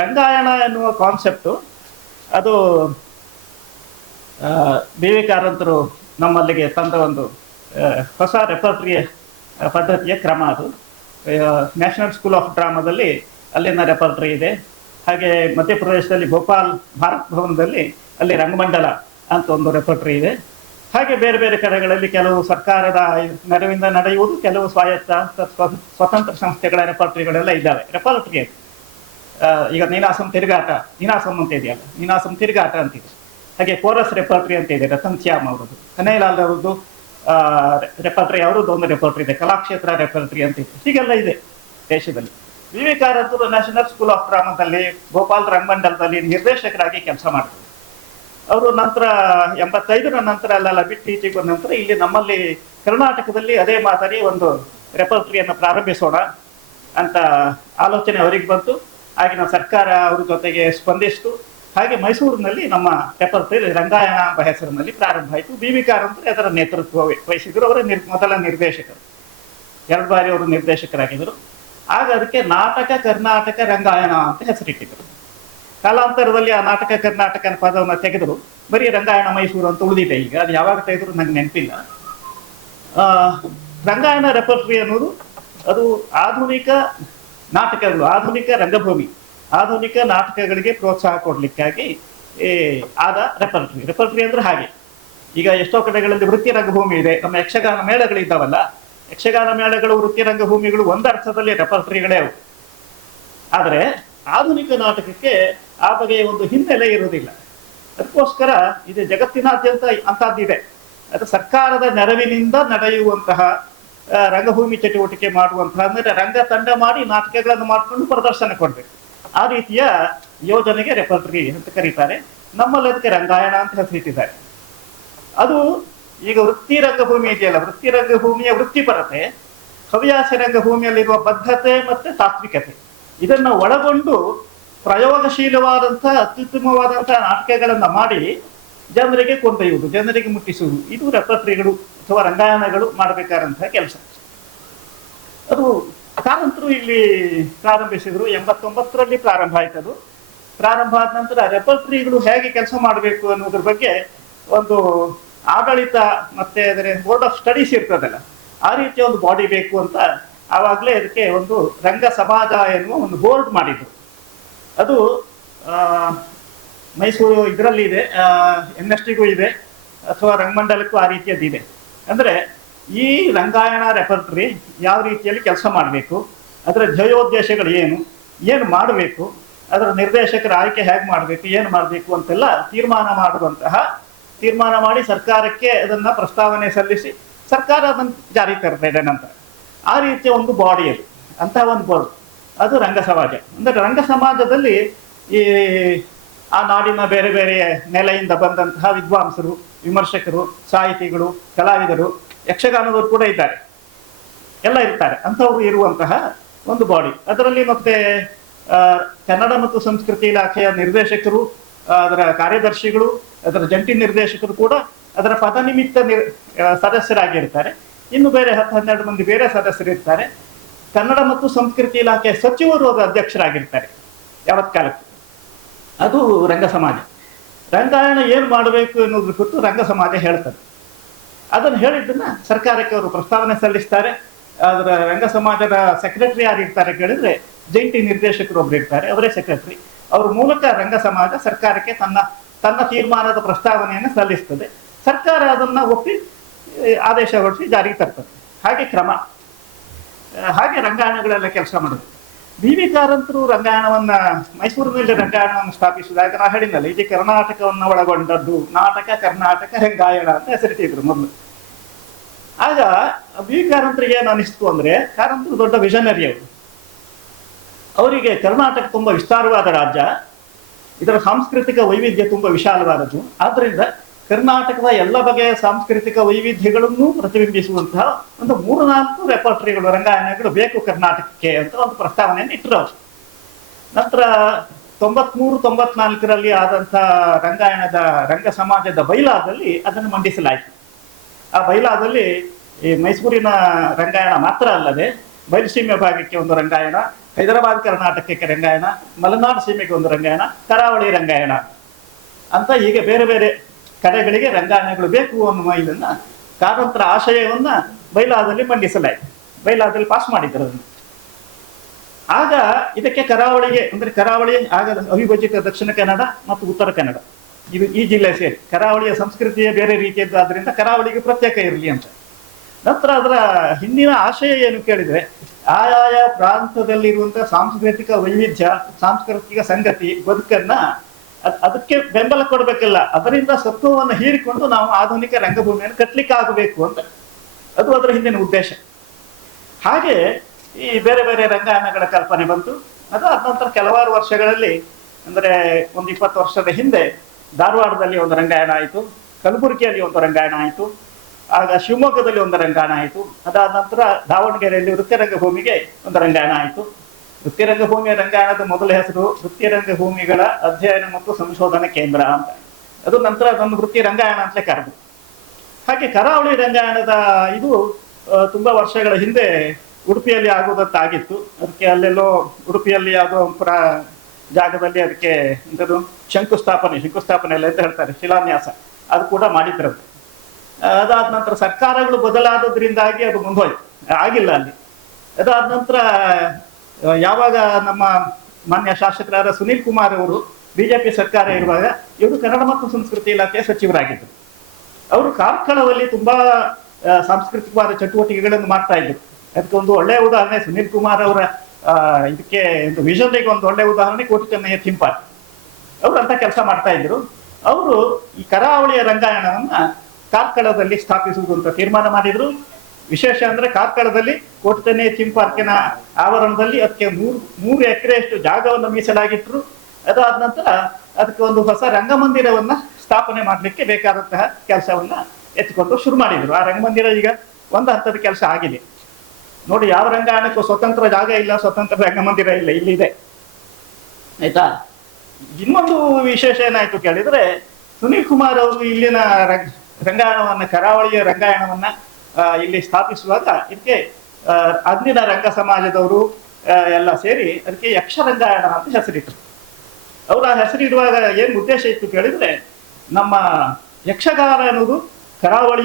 ರಂಗಾಯಣ ಎನ್ನುವ ಕಾನ್ಸೆಪ್ಟು ಅದು B V ಕಾರಂತರು ನಮ್ಮಲ್ಲಿಗೆ ತಂದ ಒಂದು ಹೊಸ ರೆಪರ್ಟ್ರಿಯ ಪದ್ಧತಿಯ ಕ್ರಮ ಅದು. ನ್ಯಾಷನಲ್ ಸ್ಕೂಲ್ ಆಫ್ ಡ್ರಾಮಾದಲ್ಲಿ ಅಲ್ಲಿನ ರೆಪರ್ಟ್ರಿ ಇದೆ. ಹಾಗೆ ಮಧ್ಯಪ್ರದೇಶದಲ್ಲಿ ಭೋಪಾಲ್ ಭಾರತ್ ಭವನದಲ್ಲಿ ಅಲ್ಲಿ ರಂಗಮಂಡಲ ಅಂತ ಒಂದು ರೆಪರ್ಟ್ರಿ ಇದೆ. ಹಾಗೆ ಬೇರೆ ಬೇರೆ ಕಡೆಗಳಲ್ಲಿ ಕೆಲವು ಸರ್ಕಾರದ ನೆರವಿಂದ ನಡೆಯುವುದು, ಕೆಲವು ಸ್ವಾಯತ್ತ ಸ್ವತಂತ್ರ ಸಂಸ್ಥೆಗಳ ರೆಪರ್ಟ್ರಿಗಳೆಲ್ಲ ಇದ್ದಾವೆ. ರೆಪರ್ಟ್ರಿ ಈಗ ನೀನಾಸಂ ತಿರುಗಾಟ, ನೀನಾಸಂ ಅಂತ ಇದೆಯಲ್ಲ, ನೀನಾಸಂ ತಿರುಗಾಟ ಅಂತಿದೆ. ಹಾಗೆ ಕೋರಸ್ ರೆಪರ್ಟ್ರಿ ಅಂತ ಇದೆ, ರತನ್ ಶ್ಯಾಮ್ ಅವರದ್ದು. ಕನೈಲಾಲ್ ಅವರದ್ದು ರೆಪರ್ಟ್ರಿ, ಅವರದ್ದು ಒಂದು ರೆಪರ್ಟ್ರಿ ಇದೆ, ಕಲಾಕ್ಷೇತ್ರ ರೆಪರ್ಟ್ರಿ ಅಂತ ಇದೆ. ಹೀಗೆಲ್ಲ ಇದೆ ದೇಶದಲ್ಲಿ. ವಿ ವಿ ಕಾರಂತರು ನ್ಯಾಷನಲ್ ಸ್ಕೂಲ್ ಆಫ್ ಡ್ರಾಮಾದಲ್ಲಿ ಭೋಪಾಲ್ ರಂಗಮಂಡಲದಲ್ಲಿ ನಿರ್ದೇಶಕರಾಗಿ ಕೆಲಸ ಮಾಡ್ತಾರೆ. ಅವರು ನಂತರ 85ರ ನಂತರ ಅಲ್ಲೆಲ್ಲ ಬಿಟ್ಟು ಈಚೆಗೆ ಬಂದ ನಂತರ ಇಲ್ಲಿ ನಮ್ಮಲ್ಲಿ ಕರ್ನಾಟಕದಲ್ಲಿ ಅದೇ ಮಾದರಿ ಒಂದು ರೆಪರ್ಟ್ರಿಯನ್ನು ಪ್ರಾರಂಭಿಸೋಣ ಅಂತ ಆಲೋಚನೆ ಅವರಿಗೆ ಬಂತು. ಆಗಿನ ಸರ್ಕಾರ ಅವ್ರ ಜೊತೆಗೆ ಸ್ಪಂದಿಸಿತು. ಹಾಗೆ ಮೈಸೂರಿನಲ್ಲಿ ನಮ್ಮ ರೆಪರ್ಟ್ರಿ ರಂಗಾಯಣ ಎಂಬ ಹೆಸರಿನಲ್ಲಿ ಪ್ರಾರಂಭ ಆಯಿತು. ಬಿ ವಿ ಕಾರಂತರು ಅದರ ನೇತೃತ್ವ ವಹಿಸಿದ್ರು. ಅವರ ಮೊದಲ ನಿರ್ದೇಶಕರು, 2 ಬಾರಿ ಅವರು ನಿರ್ದೇಶಕರಾಗಿದ್ದರು. ಆಗ ಅದಕ್ಕೆ ನಾಟಕ ಕರ್ನಾಟಕ ರಂಗಾಯಣ ಅಂತ ಹೆಸರಿಟ್ಟಿದ್ರು. ಕಾಲಾಂತರದಲ್ಲಿ ಆ ನಾಟಕ ಕರ್ನಾಟಕ ಪದವನ್ನು ತೆಗೆದರು. ಬರೀ ರಂಗಾಯಣ ಮೈಸೂರು ಅಂತ ಉಳಿದಿದೆ. ಈಗ ಅದು ಯಾವಾಗ ತೆಗೆದ್ರು ನಂಗೆ ನೆನಪಿಲ್ಲ. ರಂಗಾಯಣ ರೆಪರ್ಟ್ರಿ ಅನ್ನೋದು ಅದು ಆಧುನಿಕ ನಾಟಕಗಳು, ಆಧುನಿಕ ರಂಗಭೂಮಿ, ಆಧುನಿಕ ನಾಟಕಗಳಿಗೆ ಪ್ರೋತ್ಸಾಹ ಕೊಡ್ಲಿಕ್ಕಾಗಿ ಆದ ರೆಪರ್ಟ್ರಿ. ರೆಪರ್ಟ್ರಿ ಅಂದ್ರೆ ಹಾಗೆ, ಈಗ ಎಷ್ಟೋ ಕಡೆಗಳಲ್ಲಿ ವೃತ್ತಿ ರಂಗಭೂಮಿ ಇದೆ. ನಮ್ಮ ಯಕ್ಷಗಾನ ಮೇಳಗಳಿದ್ದಾವಲ್ಲ, ಯಕ್ಷಗಾನ ಮೇಳಗಳು ವೃತ್ತಿ ರಂಗಭೂಮಿಗಳು ಒಂದರ್ಥದಲ್ಲಿ ರೆಪರ್ಟ್ರಿಗಳೇ ಅವು. ಆದರೆ ಆಧುನಿಕ ನಾಟಕಕ್ಕೆ ಆ ಬಗೆಯ ಒಂದು ಹಿನ್ನೆಲೆ ಇರುವುದಿಲ್ಲ. ಅದಕ್ಕೋಸ್ಕರ ಇದು ಜಗತ್ತಿನಾದ್ಯಂತ ಅಂತಹದ್ದಿದೆ. ಅದು ಸರ್ಕಾರದ ನೆರವಿನಿಂದ ನಡೆಯುವಂತಹ ರಂಗಭೂಮಿ ಚಟುವಟಿಕೆ ಮಾಡುವಂತಹ, ಅಂದರೆ ರಂಗ ತಂಡ ಮಾಡಿ ನಾಟಕಗಳನ್ನು ಮಾಡಿಕೊಂಡು ಪ್ರದರ್ಶನ ಕೊಡಬೇಕು. ಆ ರೀತಿಯ ಯೋಜನೆಗೆ ರೆಪರ್ಟ್ರಿ ಅಂತ ಕರೀತಾರೆ. ನಮ್ಮಲ್ಲಿ ಅದಕ್ಕೆ ರಂಗಾಯಣ ಅಂತ ಹೆಸರಿಟ್ಟಿದ್ದಾರೆ. ಅದು ಈಗ ವೃತ್ತಿ ರಂಗಭೂಮಿ ಇದೆಯಲ್ಲ, ವೃತ್ತಿ ರಂಗಭೂಮಿಯ ವೃತ್ತಿಪರತೆ, ಹವ್ಯಾಸ ರಂಗಭೂಮಿಯಲ್ಲಿರುವ ಬದ್ಧತೆ ಮತ್ತು ತಾತ್ವಿಕತೆ, ಇದನ್ನು ಒಳಗೊಂಡು ಪ್ರಯೋಗಶೀಲವಾದಂತಹ ಅತ್ಯುತ್ತಮವಾದಂತಹ ನಾಟಕಗಳನ್ನು ಮಾಡಿ ಜನರಿಗೆ ಕೊಂಡೊಯ್ಯುವುದು, ಜನರಿಗೆ ಮುಟ್ಟಿಸುವುದು, ಇದು ರೆಪರ್ಟ್ರಿಗಳು ಅಥವಾ ರಂಗಾಯಣಗಳು ಮಾಡಬೇಕಾದಂತಹ ಕೆಲಸ. ಅದು ಕಾರಂತರು ಇಲ್ಲಿ ಪ್ರಾರಂಭಿಸಿದ್ರು. 89ರಲ್ಲಿ ಪ್ರಾರಂಭ ಆಯ್ತದು. ಪ್ರಾರಂಭ ಆದ ನಂತರ ರೆಪರ್ಟ್ರಿಗಳು ಹೇಗೆ ಕೆಲಸ ಮಾಡಬೇಕು ಅನ್ನೋದ್ರ ಬಗ್ಗೆ ಒಂದು ಆಡಳಿತ ಮತ್ತೆ ಅದರ ಬೋರ್ಡ್ ಆಫ್ ಸ್ಟಡೀಸ್ ಇರ್ತದಲ್ಲ, ಆ ರೀತಿಯ ಒಂದು ಬಾಡಿ ಬೇಕು ಅಂತ ಆವಾಗಲೇ ಅದಕ್ಕೆ ಒಂದು ರಂಗ ಸಮಾಜ ಎನ್ನುವ ಒಂದು ಬೋರ್ಡ್ ಮಾಡಿದ್ರು. ಅದು ಮೈಸೂರು ಇದರಲ್ಲಿ ಇದೆ, NSTಗೂ ಇದೆ, ಅಥವಾ ರಂಗಮಂಡಲಕ್ಕೂ ಆ ರೀತಿಯದ್ದಿದೆ. ಅಂದರೆ ಈ ರಂಗಾಯಣ ರೆಪರ್ಟ್ರಿ ಯಾವ ರೀತಿಯಲ್ಲಿ ಕೆಲಸ ಮಾಡಬೇಕು, ಅದರ ಧ್ಯೇಯೋದ್ದೇಶಗಳು ಏನು ಮಾಡಬೇಕು, ಅದರ ನಿರ್ದೇಶಕರ ಆಯ್ಕೆ ಹೇಗೆ ಮಾಡಬೇಕು, ಏನು ಮಾಡಬೇಕು ಅಂತೆಲ್ಲ ತೀರ್ಮಾನ ಮಾಡಿ ಸರ್ಕಾರಕ್ಕೆ ಅದನ್ನು ಪ್ರಸ್ತಾವನೆ ಸಲ್ಲಿಸಿ ಸರ್ಕಾರ ಅದನ್ನು ಜಾರಿ ತರ್ತದೆ ನಂತರ. ಆ ರೀತಿಯ ಒಂದು ಬಾಡಿಯಲ್ಲಿ ಅಂತಹ ಒಂದು ಬೋರ್ಡ್, ಅದು ರಂಗ ಸಮಾಜ. ಅಂದರೆ ರಂಗ ಸಮಾಜದಲ್ಲಿ ಈ ಆ ನಾಡಿನ ಬೇರೆ ಬೇರೆ ನೆಲೆಯಿಂದ ಬಂದಂತಹ ವಿದ್ವಾಂಸರು, ವಿಮರ್ಶಕರು, ಸಾಹಿತಿಗಳು, ಕಲಾವಿದರು, ಯಕ್ಷಗಾನದವರು ಕೂಡ ಇದ್ದಾರೆ, ಎಲ್ಲ ಇರ್ತಾರೆ. ಅಂಥವ್ರು ಇರುವಂತಹ ಒಂದು ಬಾಡಿ. ಅದರಲ್ಲಿ ಮತ್ತೆ ಕನ್ನಡ ಮತ್ತು ಸಂಸ್ಕೃತಿ ಇಲಾಖೆಯ ನಿರ್ದೇಶಕರು, ಅದರ ಕಾರ್ಯದರ್ಶಿಗಳು, ಅದರ ಜಂಟಿ ನಿರ್ದೇಶಕರು ಕೂಡ ಅದರ ಪದನಿಮಿತ್ತ ಸದಸ್ಯರಾಗಿರ್ತಾರೆ. ಇನ್ನು ಬೇರೆ 10-12 ಮಂದಿ ಬೇರೆ ಸದಸ್ಯರಿರ್ತಾರೆ. ಕನ್ನಡ ಮತ್ತು ಸಂಸ್ಕೃತಿ ಇಲಾಖೆ ಸಚಿವರು ಅದರ ಅಧ್ಯಕ್ಷರಾಗಿರ್ತಾರೆ ಯಾವತ್ ಕಾಲಕ್ಕೆ. ಅದು ರಂಗ ಸಮಾಜ. ರಂಗಾಯಣ ಏನು ಮಾಡಬೇಕು ಎನ್ನುವುದ್ರ ಕುರಿತು ರಂಗ ಸಮಾಜ ಹೇಳ್ತಾರೆ. ಅದನ್ನು ಹೇಳಿದ್ದನ್ನ ಸರ್ಕಾರಕ್ಕೆ ಅವರು ಪ್ರಸ್ತಾವನೆ ಸಲ್ಲಿಸ್ತಾರೆ. ಅದರ ರಂಗ ಸಮಾಜದ ಸೆಕ್ರೆಟರಿ ಯಾರಿರ್ತಾರೆ ಕೇಳಿದ್ರೆ ಜಂಟಿ ನಿರ್ದೇಶಕರು ಒಬ್ರು ಇರ್ತಾರೆ, ಅವರೇ ಸೆಕ್ರೆಟರಿ. ಅವ್ರ ಮೂಲಕ ರಂಗ ಸಮಾಜ ಸರ್ಕಾರಕ್ಕೆ ತನ್ನ ತೀರ್ಮಾನದ ಪ್ರಸ್ತಾವನೆಯನ್ನು ಸಲ್ಲಿಸ್ತದೆ. ಸರ್ಕಾರ ಅದನ್ನ ಒಪ್ಪಿ ಆದೇಶ ಹೊರಡಿಸಿ ಜಾರಿಗೆ ತರ್ತದೆ. ಹಾಗೆ ಕ್ರಮ. ಹಾಗೆ ರಂಗಾಯಣಗಳೆಲ್ಲ ಕೆಲಸ ಮಾಡೋದು. ಬಿ ವಿ ಕಾರಂತರು ರಂಗಾಯಣವನ್ನ ಮೈಸೂರಿನಲ್ಲಿ ರಂಗಾಯಣವನ್ನು ಸ್ಥಾಪಿಸಿದಾಗ ನಾ ಹೇಳಿದ್ನಲ್ಲ, ಇದು ಕರ್ನಾಟಕವನ್ನು ಒಳಗೊಂಡದ್ದು ನಾಟಕ ಕರ್ನಾಟಕ ರಂಗಾಯಣ ಅಂತ ಹೆಸರಿಟ್ಟಿದ್ರು ಮೊದಲು. ಆಗ ಬಿ ವಿ ಕಾರಂತರಿಗೆ ಏನು ಅನಿಸ್ತು ಅಂದ್ರೆ, ಕಾರಂತರು ದೊಡ್ಡ ವಿಷನರಿ ಅವರು. ಅವರಿಗೆ ಕರ್ನಾಟಕ ತುಂಬಾ ವಿಸ್ತಾರವಾದ ರಾಜ್ಯ, ಇದರ ಸಾಂಸ್ಕೃತಿಕ ವೈವಿಧ್ಯ ತುಂಬಾ ವಿಶಾಲವಾದದ್ದು. ಆದ್ರಿಂದ ಕರ್ನಾಟಕದ ಎಲ್ಲ ಬಗೆಯ ಸಾಂಸ್ಕೃತಿಕ ವೈವಿಧ್ಯಗಳನ್ನು ಪ್ರತಿಬಿಂಬಿಸುವಂತಹ ಒಂದು 3-4 ರೆಪರ್ಟ್ರಿಗಳು, ರಂಗಾಯಣಗಳು ಬೇಕು ಕರ್ನಾಟಕಕ್ಕೆ ಅಂತ ಒಂದು ಪ್ರಸ್ತಾವನೆಯನ್ನು ಇಟ್ಟರು ಅವರು. ನಂತರ 93-94ರಲ್ಲಿ ಆದಂತಹ ರಂಗಾಯಣದ ರಂಗ ಸಮಾಜದ ಬೈಲಾದಲ್ಲಿ ಅದನ್ನು ಮಂಡಿಸಲಾಯಿತು. ಆ ಬೈಲಾದಲ್ಲಿ ಈ ಮೈಸೂರಿನ ರಂಗಾಯಣ ಮಾತ್ರ ಅಲ್ಲದೆ ಬಯಲುಸೀಮೆ ಭಾಗಕ್ಕೆ ಒಂದು ರಂಗಾಯಣ, ಹೈದರಾಬಾದ್ ಕರ್ನಾಟಕಕ್ಕೆ ರಂಗಾಯಣ, ಮಲೆನಾಡು ಸೀಮೆಗೆ ಒಂದು ರಂಗಾಯಣ, ಕರಾವಳಿ ರಂಗಾಯಣ ಅಂತ ಹೀಗೆ ಬೇರೆ ಬೇರೆ ಕಡೆಗಳಿಗೆ ರಂಗಾಯಣಗಳು ಬೇಕು ಅನ್ನುವ ಇದನ್ನ ಕಾರಂತರ ಆಶಯವನ್ನ ಬೈಲಾದಲ್ಲಿ ಮಂಡಿಸಲಾಯಿತು. ಬೈಲಾದಲ್ಲಿ ಪಾಸ್ ಮಾಡಿದ್ರು ಅದನ್ನು. ಆಗ ಇದಕ್ಕೆ ಕರಾವಳಿಗೆ ಅಂದ್ರೆ ಕರಾವಳಿ ಆಗ ಅವಿಭಜಿತ ದಕ್ಷಿಣ ಕನ್ನಡ ಮತ್ತು ಉತ್ತರ ಕನ್ನಡ ಇದು ಈ ಜಿಲ್ಲೆ ಸೇರಿ ಕರಾವಳಿಯ ಸಂಸ್ಕೃತಿಯೇ ಬೇರೆ ರೀತಿಯದ್ದಾದ್ರಿಂದ ಕರಾವಳಿಗೆ ಪ್ರತ್ಯೇಕ ಇರಲಿ ಅಂತ. ನಂತರ ಅದರ ಹಿಂದಿನ ಆಶಯ ಏನು ಕೇಳಿದ್ರೆ, ಆಯಾಯ ಪ್ರಾಂತದಲ್ಲಿರುವಂತಹ ಸಾಂಸ್ಕೃತಿಕ ವೈವಿಧ್ಯ, ಸಾಂಸ್ಕೃತಿಕ ಸಂಗತಿ ಬದುಕನ್ನ ಅದಕ್ಕೆ ಬೆಂಬಲ ಕೊಡಬೇಕಲ್ಲ, ಅದರಿಂದ ಸತ್ವವನ್ನು ಹೀರಿಕೊಂಡು ನಾವು ಆಧುನಿಕ ರಂಗಭೂಮಿಯನ್ನು ಕಟ್ಟಲಿಕ್ಕೆ ಆಗಬೇಕು ಅಂತ. ಅದು ಅದರ ಹಿಂದಿನ ಉದ್ದೇಶ. ಹಾಗೆ ಈ ಬೇರೆ ಬೇರೆ ರಂಗಾಯಣಗಳ ಕಲ್ಪನೆ ಬಂತು. ಅದು ಅದ ನಂತರ ಕೆಲವಾರು ವರ್ಷಗಳಲ್ಲಿ ಅಂದರೆ ಒಂದು 20 ವರ್ಷದ ಹಿಂದೆ ಧಾರವಾಡದಲ್ಲಿ ಒಂದು ರಂಗಾಯಣ ಆಯಿತು, ಕಲಬುರಗಿಯಲ್ಲಿ ಒಂದು ರಂಗಾಯಣ ಆಯಿತು, ಆಗ ಶಿವಮೊಗ್ಗದಲ್ಲಿ ಒಂದು ರಂಗಾಯಣ ಆಯಿತು. ಅದಾದ ನಂತರ ದಾವಣಗೆರೆಯಲ್ಲಿ ವೃತ್ತಿರಂಗಭೂಮಿಗೆ ಒಂದು ರಂಗಾಯಣ ಆಯಿತು. ವೃತ್ತಿರಂಗಭೂಮಿಯ ರಂಗಾಯಣದ ಮೊದಲ ಹೆಸರು ವೃತ್ತಿರಂಗಭೂಮಿಗಳ ಅಧ್ಯಯನ ಮತ್ತು ಸಂಶೋಧನಾ ಕೇಂದ್ರ ಅಂತ. ಅದು ನಂತರ ಅದನ್ನು ವೃತ್ತಿ ರಂಗಾಯಣ ಅಂತಲೇ ಕರೆದು. ಹಾಗೆ ಕರಾವಳಿ ರಂಗಾಯಣದ ಇದು ತುಂಬಾ ವರ್ಷಗಳ ಹಿಂದೆ ಉಡುಪಿಯಲ್ಲಿ ಆಗುವುದಂತಾಗಿತ್ತು. ಅದಕ್ಕೆ ಅಲ್ಲೆಲ್ಲೋ ಉಡುಪಿಯಲ್ಲಿ ಯಾವುದೋ ಒಂಥರ ಜಾಗದಲ್ಲಿ ಅದಕ್ಕೆ ಎಂಥದ್ದು ಶಂಕುಸ್ಥಾಪನೆ ಎಲ್ಲ ಅಂತ ಹೇಳ್ತಾರೆ, ಶಿಲಾನ್ಯಾಸ, ಅದು ಕೂಡ ಮಾಡಿದ್ರಂತೆ. ಅದಾದ ನಂತರ ಸರ್ಕಾರಗಳು ಬದಲಾದದ್ರಿಂದಾಗಿ ಅದು ಮುಂದೋಯ್ತು, ಆಗಿಲ್ಲ ಅಲ್ಲಿ. ಅದಾದ ನಂತರ ಯಾವಾಗ ನಮ್ಮ ಮಾನ್ಯ ಶಾಸಕರಾದ ಸುನೀಲ್ ಕುಮಾರ್ ಅವರು ಬಿಜೆಪಿ ಸರ್ಕಾರ ಇರುವಾಗ ಇವರು ಕನ್ನಡ ಮತ್ತು ಸಂಸ್ಕೃತಿ ಇಲಾಖೆಯ ಸಚಿವರಾಗಿದ್ದರು. ಅವರು ಕಾರ್ಕಳದಲ್ಲಿ ತುಂಬಾ ಸಾಂಸ್ಕೃತಿಕವಾದ ಚಟುವಟಿಕೆಗಳನ್ನು ಮಾಡ್ತಾ ಇದ್ರು. ಅದಕ್ಕೆ ಒಂದು ಒಳ್ಳೆಯ ಉದಾಹರಣೆ ಸುನೀಲ್ ಕುಮಾರ್ ಅವರ ಇದಕ್ಕೆ ವಿಷನ್ಗೆ ಒಂದು ಒಳ್ಳೆಯ ಉದಾಹರಣೆ ಕೋಟಿ ಚೆನ್ನಯ್ಯ ಥೀಮ್ ಪಾರ್ಕ್. ಅವರು ಅಂತ ಕೆಲಸ ಮಾಡ್ತಾ ಇದ್ರು. ಅವರು ಈ ಕರಾವಳಿಯ ರಂಗಾಯಣವನ್ನ ಕಾರ್ಕಳದಲ್ಲಿ ಸ್ಥಾಪಿಸುವುದು ಅಂತ ತೀರ್ಮಾನ ಮಾಡಿದ್ರು. ವಿಶೇಷ ಅಂದ್ರೆ ಕಾರ್ಕಳದಲ್ಲಿ ಕೋಟಿ ಚೆನ್ನಯ್ಯ ಥೀಮ್ ಪಾರ್ಕಿನ ಆವರಣದಲ್ಲಿ ಅದಕ್ಕೆ 3 ಎಕರೆಯಷ್ಟು ಜಾಗವನ್ನು ಮೀಸಲಾಗಿಟ್ರು. ಅದಾದ ನಂತರ ಅದಕ್ಕೆ ಒಂದು ಹೊಸ ರಂಗಮಂದಿರವನ್ನ ಸ್ಥಾಪನೆ ಮಾಡಲಿಕ್ಕೆ ಬೇಕಾದಂತಹ ಕೆಲಸವನ್ನ ಎತ್ತಿಕೊಂಡು ಶುರು ಮಾಡಿದ್ರು. ಆ ರಂಗಮಂದಿರ ಈಗ ಒಂದು ಹಂತದ ಕೆಲಸ ಆಗಿದೆ ನೋಡಿ. ಯಾವ ರಂಗಾಯಣಕ್ಕೂ ಸ್ವತಂತ್ರ ಜಾಗ ಇಲ್ಲ, ಸ್ವತಂತ್ರ ರಂಗಮಂದಿರ ಇಲ್ಲ, ಇಲ್ಲಿದೆ, ಆಯ್ತಾ. ಇನ್ನೊಂದು ವಿಶೇಷ ಏನಾಯ್ತು ಕೇಳಿದ್ರೆ, ಸುನೀಲ್ ಕುಮಾರ್ ಅವರು ಇಲ್ಲಿನ ರಂಗಾಯಣವನ್ನ, ಕರಾವಳಿಯ ರಂಗಾಯಣವನ್ನ ಇಲ್ಲಿ ಸ್ಥಾಪಿಸುವಾಗ ಇದಕ್ಕೆ ಅಂದಿನ ರಂಗ ಸಮಾಜದವರು ಎಲ್ಲ ಸೇರಿ ಅದಕ್ಕೆ ಯಕ್ಷರಂಗಾಯಣ ಅಂತ ಹೆಸರಿಟ್ಟರು. ಅವರು ಆ ಹೆಸರಿಡುವಾಗ ಏನು ಉದ್ದೇಶ ಇತ್ತು ಕೇಳಿದ್ರೆ, ನಮ್ಮ ಯಕ್ಷಗಾನ ಅನ್ನೋದು ಕರಾವಳಿ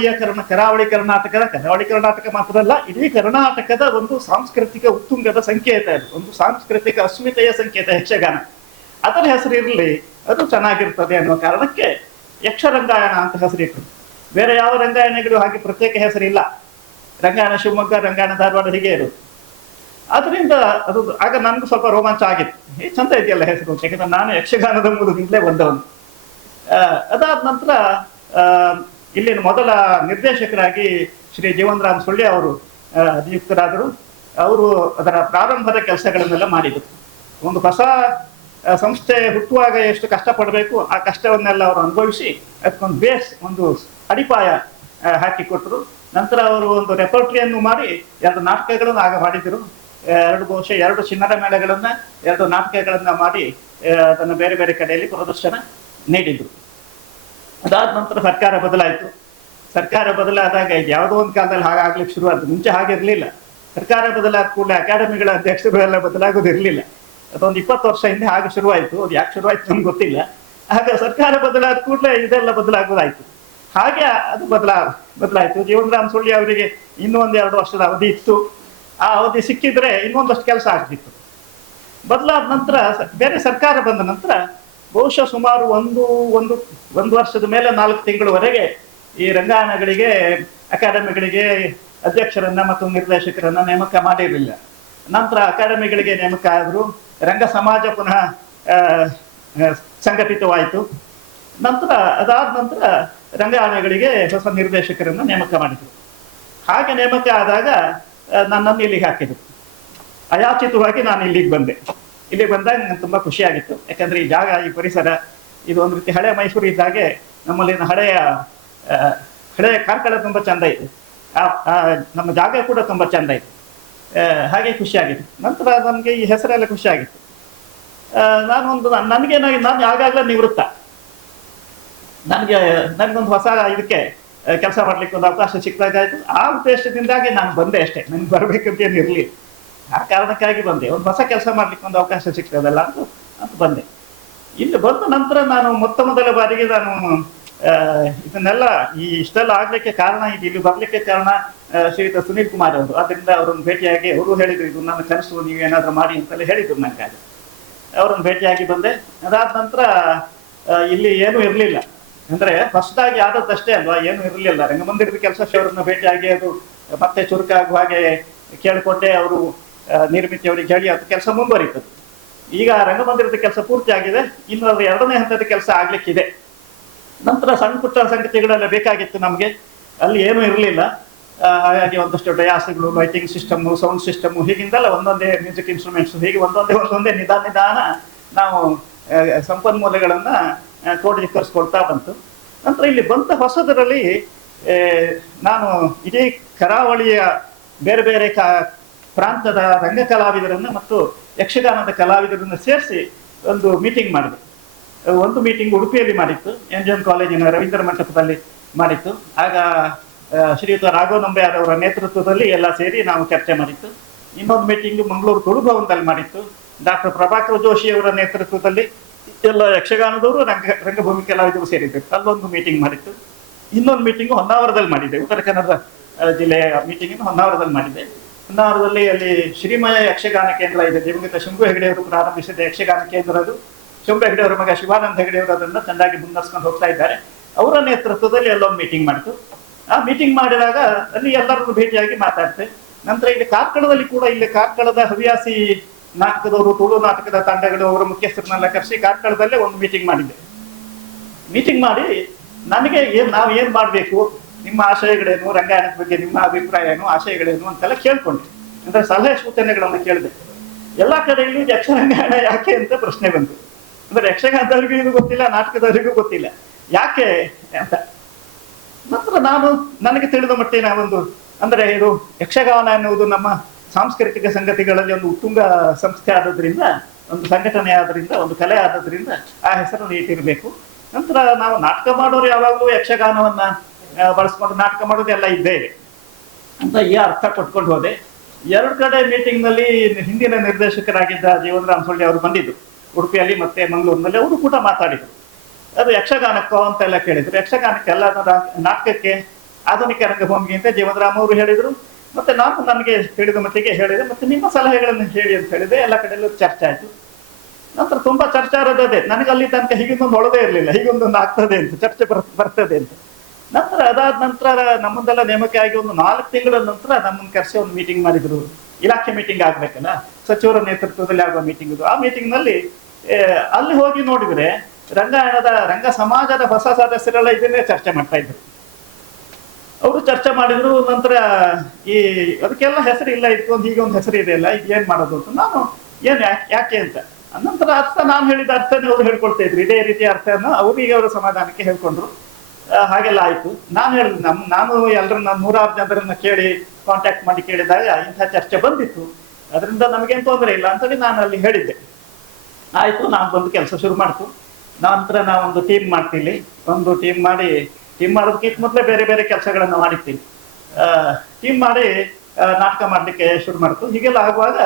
ಕರ್ನಾಟಕ ಮಾತ್ರ ಅಲ್ಲ, ಇಡೀ ಕರ್ನಾಟಕದ ಒಂದು ಸಾಂಸ್ಕೃತಿಕ ಉತ್ತುಂಗದ ಸಂಕೇತ, ಒಂದು ಸಾಂಸ್ಕೃತಿಕ ಅಸ್ಮಿತೆಯ ಸಂಕೇತ ಯಕ್ಷಗಾನ. ಅದರ ಹೆಸರಿರಲಿ, ಅದು ಚೆನ್ನಾಗಿರ್ತದೆ ಅನ್ನುವ ಕಾರಣಕ್ಕೆ ಯಕ್ಷರಂಗಾಯಣ ಅಂತ ಹೆಸರಿಟ್ಟರು. ಬೇರೆ ಯಾವ ರಂಗಾಯಣಗಳು ಹಾಗೆ ಪ್ರತ್ಯೇಕ ಹೆಸರಿಲ್ಲ. ರಂಗಾಯಣ ಶಿವಮೊಗ್ಗ, ರಂಗಾಯಣ ಧಾರವಾಡ ಹೀಗೆ ಇರೋದು. ಅದರಿಂದ ಅದು ಆಗ ನನಗೂ ಸ್ವಲ್ಪ ರೋಮಾಂಚ ಆಗಿತ್ತು. ಚಂದ ಇದೆಯಲ್ಲ ಹೆಸರು, ಯಾಕಂದ್ರೆ ನಾನು ಯಕ್ಷಗಾನದ ಮೂಲದಿಂದಲೇ ಬಂದವನು. ಅದಾದ ನಂತರ ಇಲ್ಲಿನ ಮೊದಲ ನಿರ್ದೇಶಕರಾಗಿ ಶ್ರೀ ಜೀವನ್ರಾಮ್ ಸುಳ್ಯ ಅವರು ನಿಯುಕ್ತರಾದರು. ಅವರು ಅದರ ಪ್ರಾರಂಭದ ಕೆಲಸಗಳನ್ನೆಲ್ಲ ಮಾಡಿದರು. ಒಂದು ಹೊಸ ಸಂಸ್ಥೆ ಹುಟ್ಟುವಾಗ ಎಷ್ಟು ಕಷ್ಟಪಡಬೇಕು ಆ ಕಷ್ಟವನ್ನೆಲ್ಲ ಅವರು ಅನುಭವಿಸಿ ಅದಕ್ಕೊಂದು ಬೇಸ್, ಒಂದು ಅಡಿಪಾಯ ಹಾಕಿಕೊಟ್ರು. ನಂತರ ಅವರು ಒಂದು ರೆಪರ್ಟ್ರಿಯನ್ನು ಮಾಡಿ 2 ನಾಟಕಗಳನ್ನು ಆಗ ಮಾಡಿದರು. ಬಹುಶಃ 2 ಚಿನ್ನರ ಮೇಳಗಳನ್ನ, 2 ನಾಟಕಗಳನ್ನ ಮಾಡಿ ಅದನ್ನು ಬೇರೆ ಬೇರೆ ಕಡೆಯಲ್ಲಿ ಪ್ರದರ್ಶನ ನೀಡಿದ್ರು. ಅದಾದ ನಂತರ ಸರ್ಕಾರ ಬದಲಾಯಿತು. ಸರ್ಕಾರ ಬದಲಾದಾಗ ಇದು ಯಾವುದೋ ಒಂದು ಕಾಲದಲ್ಲಿ ಹಾಗಾಗ್ಲಿಕ್ಕೆ ಶುರುವಾಯ್ತು. ಮುಂಚೆ ಹಾಗಿರ್ಲಿಲ್ಲ. ಸರ್ಕಾರ ಬದಲಾದ ಕೂಡಲೇ ಅಕಾಡೆಮಿಗಳ ಅಧ್ಯಕ್ಷರು ಎಲ್ಲ ಬದಲಾಗೋದಿರ್ಲಿಲ್ಲ. ಅದೊಂದು 20 ವರ್ಷ ಹಿಂದೆ ಹಾಗೆ ಶುರುವಾಯಿತು. ಅದು ಯಾಕೆ ಶುರುವಾಯ್ತು ನಮ್ಗೆ ಗೊತ್ತಿಲ್ಲ. ಆಗ ಸರ್ಕಾರ ಬದಲಾದ ಕೂಡಲೇ ಇದೆಲ್ಲ ಬದಲಾಗೋದಾಯ್ತು. ಹಾಗೆ ಅದು ಬದಲಾಯಿತು. ಜೀವನ್ರಾಮ್ ಸುಳ್ಳಿ ಅವರಿಗೆ ಇನ್ನೂ 1-2 ವರ್ಷದ ಅವಧಿ ಇತ್ತು. ಆ ಅವಧಿ ಸಿಕ್ಕಿದ್ರೆ ಇನ್ನೊಂದಷ್ಟು ಕೆಲಸ ಆಗ್ತಿತ್ತು. ಬದಲಾದ ನಂತರ ಬೇರೆ ಸರ್ಕಾರ ಬಂದ ನಂತರ ಬಹುಶಃ ಸುಮಾರು ಒಂದು ವರ್ಷದ ಮೇಲೆ 4 ತಿಂಗಳವರೆಗೆ ಈ ರಂಗಾಯಣಗಳಿಗೆ, ಅಕಾಡೆಮಿಗಳಿಗೆ ಅಧ್ಯಕ್ಷರನ್ನ ಮತ್ತು ನಿರ್ದೇಶಕರನ್ನ ನೇಮಕ ಮಾಡಿರಲಿಲ್ಲ. ನಂತರ ಅಕಾಡೆಮಿಗಳಿಗೆ ನೇಮಕ ಆದರು. ರಂಗ ಸಮಾಜ ಪುನಃ ಸಂಘಟಿತವಾಯಿತು. ನಂತರ ಅದಾದ ನಂತರ ರಂಗಾಯಣಗಳಿಗೆ ಹೊಸ ನಿರ್ದೇಶಕರನ್ನ ನೇಮಕ ಮಾಡಿದರು. ಹಾಗೆ ನೇಮಕ ಆದಾಗ ನನ್ನನ್ನು ಇಲ್ಲಿಗೆ ಹಾಕಿದರು. ಅಯಾಚಿತವಾಗಿ ನಾನು ಇಲ್ಲಿಗೆ ಬಂದೆ. ಇಲ್ಲಿಗೆ ಬಂದಾಗ ನನಗೆ ತುಂಬ ಖುಷಿಯಾಗಿತ್ತು. ಯಾಕಂದರೆ ಈ ಜಾಗ, ಈ ಪರಿಸರ, ಇದು ಒಂದು ರೀತಿ ಹಳೆ ಮೈಸೂರು ಇದ್ದಾಗೆ ನಮ್ಮಲ್ಲಿನ ಹಳೆಯ ಕಾರ್ಕಳ ತುಂಬ ಚೆಂದ ಇದೆ. ನಮ್ಮ ಜಾಗ ಕೂಡ ತುಂಬ ಚೆಂದ ಇದೆ. ಹಾಗೆ ಖುಷಿಯಾಗಿತ್ತು. ನಂತರ ನನಗೆ ಈ ಹೆಸರೆಲ್ಲ ಖುಷಿಯಾಗಿತ್ತು. ನಾನು ಆಗಾಗಲೇ ನಿವೃತ್ತ. ನನಗೊಂದು ಹೊಸ ಇದಕ್ಕೆ ಕೆಲಸ ಮಾಡ್ಲಿಕ್ಕೆ ಒಂದು ಅವಕಾಶ ಸಿಕ್ಕಿದಾಗಾಯ್ತು. ಆ ಉದ್ದೇಶದಿಂದಾಗಿ ನಾನು ಬಂದೆ ಅಷ್ಟೇ. ನನಗೆ ಬರಬೇಕಂತ ಏನಿರಲಿ. ಆ ಕಾರಣಕ್ಕಾಗಿ ಬಂದೆ, ಒಂದು ಹೊಸ ಕೆಲಸ ಮಾಡ್ಲಿಕ್ಕೆ ಒಂದು ಅವಕಾಶ ಸಿಗ್ತದಲ್ಲ ಅಂತ ಬಂದೆ. ಇಲ್ಲಿ ಬಂದ ನಂತರ ನಾನು ಮೊದಲ ಬಾರಿಗೆ ನಾನು ಇದನ್ನೆಲ್ಲ ಇಷ್ಟೆಲ್ಲ ಆಗ್ಲಿಕ್ಕೆ ಕಾರಣ, ಇಲ್ಲಿ ಬರ್ಲಿಕ್ಕೆ ಕಾರಣ ಶ್ರೀಯುತ ಸುನೀಲ್ ಕುಮಾರ್ ಅವರು. ಅದರಿಂದ ಅವರನ್ನು ಭೇಟಿಯಾಗಿ ಅವರು ಹೇಳಿದ್ರು, ಇದು ನನ್ನ ಕನಸು, ನೀವೇನಾದ್ರೂ ಮಾಡಿ ಅಂತೆಲ್ಲ ಹೇಳಿದ್ರು ನನಗೆ. ಅವರನ್ನು ಭೇಟಿಯಾಗಿ ಬಂದೆ. ಅದಾದ ನಂತರ ಇಲ್ಲಿ ಏನೂ ಇರಲಿಲ್ಲ, ಅಂದ್ರೆ ಹೊಸದಾಗಿ ಆದದ್ದಷ್ಟೇ ಅಲ್ವಾ, ಏನೂ ಇರಲಿಲ್ಲ. ರಂಗಮಂದಿರದ ಕೆಲಸ ಅವರನ್ನು ಭೇಟಿಯಾಗಿ ಅದು ಮತ್ತೆ ಚುರುಕಾಗುವ ಹಾಗೆ ಕೇಳಿಕೊಂಡೆ. ಅವರು ನಿರ್ಮಿತಿ ಅವರಿಗೆ ಹೇಳಿ ಅದು ಕೆಲಸ ಮುಂದುವರಿತದೆ. ಈಗ ರಂಗಮಂದಿರದ ಕೆಲಸ ಪೂರ್ತಿ ಆಗಿದೆ, ಇನ್ನು ಅದು 2ನೇ ಹಂತದ ಕೆಲಸ ಆಗ್ಲಿಕ್ಕಿದೆ. ನಂತರ ಸಣ್ಣ ಪುಟ್ಟ ಸಂಗತಿಗಳೆಲ್ಲ ಬೇಕಾಗಿತ್ತು ನಮಗೆ, ಅಲ್ಲಿ ಏನೂ ಇರಲಿಲ್ಲ. ಹಾಗಾಗಿ ಒಂದಷ್ಟು ಡಯಾಸ್ಗಳು, ಲೈಟಿಂಗ್ ಸಿಸ್ಟಮು, ಸೌಂಡ್ ಸಿಸ್ಟಮು, ಹೀಗಿಂದಲ್ಲ ಒಂದೊಂದೇ ಮ್ಯೂಸಿಕ್ ಇನ್ಸ್ಟ್ರೂಮೆಂಟ್ಸ್, ಹೀಗೆ ಒಂದೊಂದೇ ನಿಧಾನ ನಾವು ಸಂಪನ್ಮೂಲಗಳನ್ನ ಕ್ರೋಢೀಕರಿಸ್ಕೊಳ್ತಾ ಬಂತು. ನಂತರ ಇಲ್ಲಿ ಬಂದ ಹೊಸದರಲ್ಲಿ ನಾನು ಇಡೀ ಕರಾವಳಿಯ ಬೇರೆ ಬೇರೆ ಪ್ರಾಂತದ ರಂಗ ಕಲಾವಿದರನ್ನು ಮತ್ತು ಯಕ್ಷಗಾನದ ಕಲಾವಿದರನ್ನು ಸೇರಿಸಿ ಒಂದು ಮೀಟಿಂಗ್ ಮಾಡಿದೆ. ಒಂದು ಮೀಟಿಂಗ್ ಉಡುಪಿಯಲ್ಲಿ ಮಾಡಿತ್ತು, NGM ಕಾಲೇಜಿನ ರವೀಂದ್ರ ಮಂಟಪದಲ್ಲಿ ಮಾಡಿತ್ತು. ಆಗ ಶ್ರೀಯುತ ರಾಘವ್ ನಂಬ್ಯಾರ್ ಅವರ ನೇತೃತ್ವದಲ್ಲಿ ಎಲ್ಲ ಸೇರಿ ನಾವು ಚರ್ಚೆ ಮಾಡಿತ್ತು. ಇನ್ನೊಂದು ಮೀಟಿಂಗ್ ಮಂಗಳೂರು ತುಳು ಭವನದಲ್ಲಿ ಮಾಡಿತ್ತು, ಡಾಕ್ಟರ್ ಪ್ರಭಾಕರ್ ಜೋಶಿ ಅವರ ನೇತೃತ್ವದಲ್ಲಿ ಎಲ್ಲ ಯಕ್ಷಗಾನದವರು ರಂಗಭೂಮಿ ಕಲಾವಿದರು ಸೇರಿದ್ರು, ಅಲ್ಲೊಂದು ಮೀಟಿಂಗ್ ಮಾಡಿತ್ತು. ಇನ್ನೊಂದು ಮೀಟಿಂಗ್ ಹೊನ್ನಾವರದಲ್ಲಿ ಮಾಡಿದೆ, ಉತ್ತರ ಕನ್ನಡ ಜಿಲ್ಲೆಯ ಮೀಟಿಂಗ್ ಹೊನ್ನಾವರದಲ್ಲಿ ಮಾಡಿದೆ. ಹೊನ್ನಾವರದಲ್ಲಿ ಅಲ್ಲಿ ಶ್ರೀಮಯ ಯಕ್ಷಗಾನ ಕೇಂದ್ರ ಇದೆ, ದಿವಂಗತ ಶಂಭು ಹೆಗಡೆ ಅವರು ಪ್ರಾರಂಭಿಸಿದ ಯಕ್ಷಗಾನ ಕೇಂದ್ರ ಅದು. ಶಂಭು ಹೆಗಡೆ ಅವರ ಮಗ ಶಿವಾನಂದ ಹೆಗಡೆ ಅವರು ಅದನ್ನು ಚೆನ್ನಾಗಿ ಮುನ್ನಡೆಸ್ಕೊಂಡು ಹೋಗ್ತಾ ಇದ್ದಾರೆ. ಅವರ ನೇತೃತ್ವದಲ್ಲಿ ಎಲ್ಲೊಂದು ಮೀಟಿಂಗ್ ಮಾಡಿತು. ಆ ಮೀಟಿಂಗ್ ಮಾಡಿದಾಗ ಅಲ್ಲಿ ಎಲ್ಲರನ್ನು ಭೇಟಿಯಾಗಿ ಮಾತಾಡ್ತೆ. ನಂತರ ಇಲ್ಲಿ ಕಾರ್ಕಳದಲ್ಲಿ ಕೂಡ, ಇಲ್ಲಿ ಕಾರ್ಕಳದ ಹವ್ಯಾಸಿ ನಾಟಕದವರು, ತುಳು ನಾಟಕದ ತಂಡಗಳು, ಅವರ ಮುಖ್ಯಸ್ಥರನ್ನೆಲ್ಲ ಕರೆಸಿ ಕಾರ್ಕಳದಲ್ಲೇ ಒಂದು ಮೀಟಿಂಗ್ ಮಾಡಿದ್ದೆ. ಮೀಟಿಂಗ್ ಮಾಡಿ ನನಗೆ ನಾವು ಏನ್ ಮಾಡಬೇಕು, ನಿಮ್ಮ ಆಶಯಗಳೇನು, ರಂಗಾಯಣದ ಬಗ್ಗೆ ನಿಮ್ಮ ಅಭಿಪ್ರಾಯ ಏನು, ಆಶಯಗಳೇನು ಅಂತೆಲ್ಲ ಕೇಳ್ಕೊಂಡೆ. ಅಂದ್ರೆ ಸಲಹೆ ಸೂಚನೆಗಳನ್ನು ಕೇಳಿದೆ. ಎಲ್ಲಾ ಕಡೆಯಲ್ಲೂ ಯಕ್ಷರಂಗಾಯಣ ಯಾಕೆ ಅಂತ ಪ್ರಶ್ನೆ ಬಂತು. ಅಂದ್ರೆ ಯಕ್ಷಗಾನದವರಿಗೂ ಇದು ಗೊತ್ತಿಲ್ಲ, ನಾಟಕದವರಿಗೂ ಗೊತ್ತಿಲ್ಲ ಯಾಕೆ ಅಂತ. ನಂತರ ನನಗೆ ತಿಳಿದ ಮಟ್ಟಿನ ಒಂದು, ಅಂದ್ರೆ ಇದು ಯಕ್ಷಗಾನ ಎನ್ನುವುದು ನಮ್ಮ ಸಾಂಸ್ಕೃತಿಕ ಸಂಗತಿಗಳಲ್ಲಿ ಒಂದು ಉತ್ತುಂಗ ಸಂಸ್ಥೆ ಆದದ್ರಿಂದ, ಒಂದು ಸಂಘಟನೆ ಆದ್ರಿಂದ, ಒಂದು ಕಲೆ ಆದದ್ರಿಂದ ಆ ಹೆಸರನ್ನು ಇಟ್ಟಿರಬೇಕು. ನಂತರ ನಾವು ನಾಟಕ ಮಾಡೋರು ಯಾವಾಗಲೂ ಯಕ್ಷಗಾನವನ್ನ ಬಳಸ್ಕೊಂಡು ನಾಟಕ ಮಾಡೋದು ಎಲ್ಲ ಇದ್ದೇವೆ ಅಂತ ಈ ಅರ್ಥ ಕೊಟ್ಕೊಂಡು ಹೋದೆ. 2 ಕಡೆ ಮೀಟಿಂಗ್ ನಲ್ಲಿ ಹಿಂದಿನ ನಿರ್ದೇಶಕರಾಗಿದ್ದ ಜೀವನರಾಮ್ ಸೊಳ್ಳಿ ಅವರು ಬಂದಿದ್ರು, ಉಡುಪಿಯಲ್ಲಿ ಮತ್ತೆ ಮಂಗಳೂರಿನಲ್ಲಿ. ಅವರು ಕೂಡ ಮಾತಾಡಿದ್ರು, ಅದು ಯಕ್ಷಗಾನಕ್ಕೋ ಅಂತೆಲ್ಲ ಕೇಳಿದ್ರು. ಯಕ್ಷಗಾನಕ್ಕೆಲ್ಲ, ನಾಟಕಕ್ಕೆ, ಆಧುನಿಕ ರಂಗಭೂಮಿಗೆ ಅಂತ ಜೀವನರಾಮ್ ಅವರು ಹೇಳಿದ್ರು. ಮತ್ತೆ ನಾನು ನನಗೆ ತಿಳಿದ ಮಟ್ಟಿಗೆ ಹೇಳಿದೆ, ಮತ್ತೆ ನಿಮ್ಮ ಸಲಹೆಗಳನ್ನು ಹೇಳಿ ಅಂತ ಹೇಳಿದೆ. ಎಲ್ಲ ಕಡೆಯಲ್ಲೂ ಚರ್ಚೆ ಆಯ್ತು. ನಂತರ ತುಂಬಾ ಚರ್ಚೆ ಆರೋದೇ, ನನಗೆ ಅಲ್ಲಿ ತನಕ ಹೀಗೊಂದೊಂದು ಹೊಳದೇ ಇರಲಿಲ್ಲ, ಹೀಗೊಂದೊಂದು ಆಗ್ತದೆ ಅಂತ, ಚರ್ಚೆ ಬರ್ತದೆ ಅಂತ. ನಂತರ ಅದಾದ ನಂತರ ನಮ್ಮದೆಲ್ಲ ನೇಮಕ ಆಗಿ ಒಂದು 4 ತಿಂಗಳ ನಂತರ ನಮ್ಮನ್ನು ಕರೆಸಿ ಒಂದು ಮೀಟಿಂಗ್ ಮಾಡಿದ್ರು. ಇಲಾಖೆ ಮೀಟಿಂಗ್ ಆಗ್ಬೇಕಲ್ಲ, ಸಚಿವರ ನೇತೃತ್ವದಲ್ಲಿ ಆಗುವ ಮೀಟಿಂಗ್ ಇದು. ಆ ಮೀಟಿಂಗ್ ನಲ್ಲಿ ಅಲ್ಲಿ ಹೋಗಿ ನೋಡಿದ್ರೆ ರಂಗ ಸಮಾಜದ ಹೊಸ ಸದಸ್ಯರೆಲ್ಲ ಇದನ್ನೇ ಚರ್ಚೆ ಮಾಡ್ತಾ ಇದ್ರು. ಅವರು ಚರ್ಚೆ ಮಾಡಿದ್ರು. ನಂತರ ಅದಕ್ಕೆಲ್ಲ ಹೆಸರು ಇಲ್ಲ, ಇದಕ್ಕೊಂದು ಹೀಗೆ ಒಂದು ಹೆಸರು ಇದೆ ಅಲ್ಲ, ಇದು ಏನ್ ಮಾಡೋದು ಅಂತ. ನಾನು ಯಾಕೆ ಅಂತ ನಂತರ ಅರ್ಥ, ನಾನು ಹೇಳಿದ ಅರ್ಥನೇ ಅವರು ಹೇಳ್ಕೊಳ್ತಾ ಇದ್ರು. ಇದೇ ರೀತಿಯ ಅರ್ಥನ ಅವರಿಗೆ ಅವರ ಸಮಾಧಾನಕ್ಕೆ ಹೇಳ್ಕೊಂಡ್ರು. ಹಾಗೆಲ್ಲ ಆಯ್ತು. ನಾನು ಹೇಳಿದ್ ನಾನು ಎಲ್ಲರನ್ನ 100 ಜನರನ್ನ ಕೇಳಿ ಕಾಂಟ್ಯಾಕ್ಟ್ ಮಾಡಿ ಕೇಳಿದಾಗ ಇಂಥ ಚರ್ಚೆ ಬಂದಿತ್ತು, ಅದರಿಂದ ನಮಗೇನು ತೊಂದರೆ ಇಲ್ಲ ಅಂತೇಳಿ ನಾನು ಅಲ್ಲಿ ಹೇಳಿದ್ದೆ. ಆಯ್ತು, ನಾನು ಬಂದು ಕೆಲಸ ಶುರು ಮಾಡ್ತು. ನಂತರ ನಾವೊಂದು ಟೀಮ್ ಮಾಡ್ತೀವಿ. ಒಂದು ಟೀಮ್ ಮಾಡೋದಕ್ಕಿಂತ ಮೊದಲೇ ಬೇರೆ ಬೇರೆ ಕೆಲಸಗಳನ್ನು ಮಾಡಿರ್ತೀವಿ. ಟೀಮ್ ಮಾಡಿ ನಾಟಕ ಮಾಡ್ಲಿಕ್ಕೆ ಶುರು ಮಾಡ್ತು. ಹೀಗೆಲ್ಲ ಆಗುವಾಗ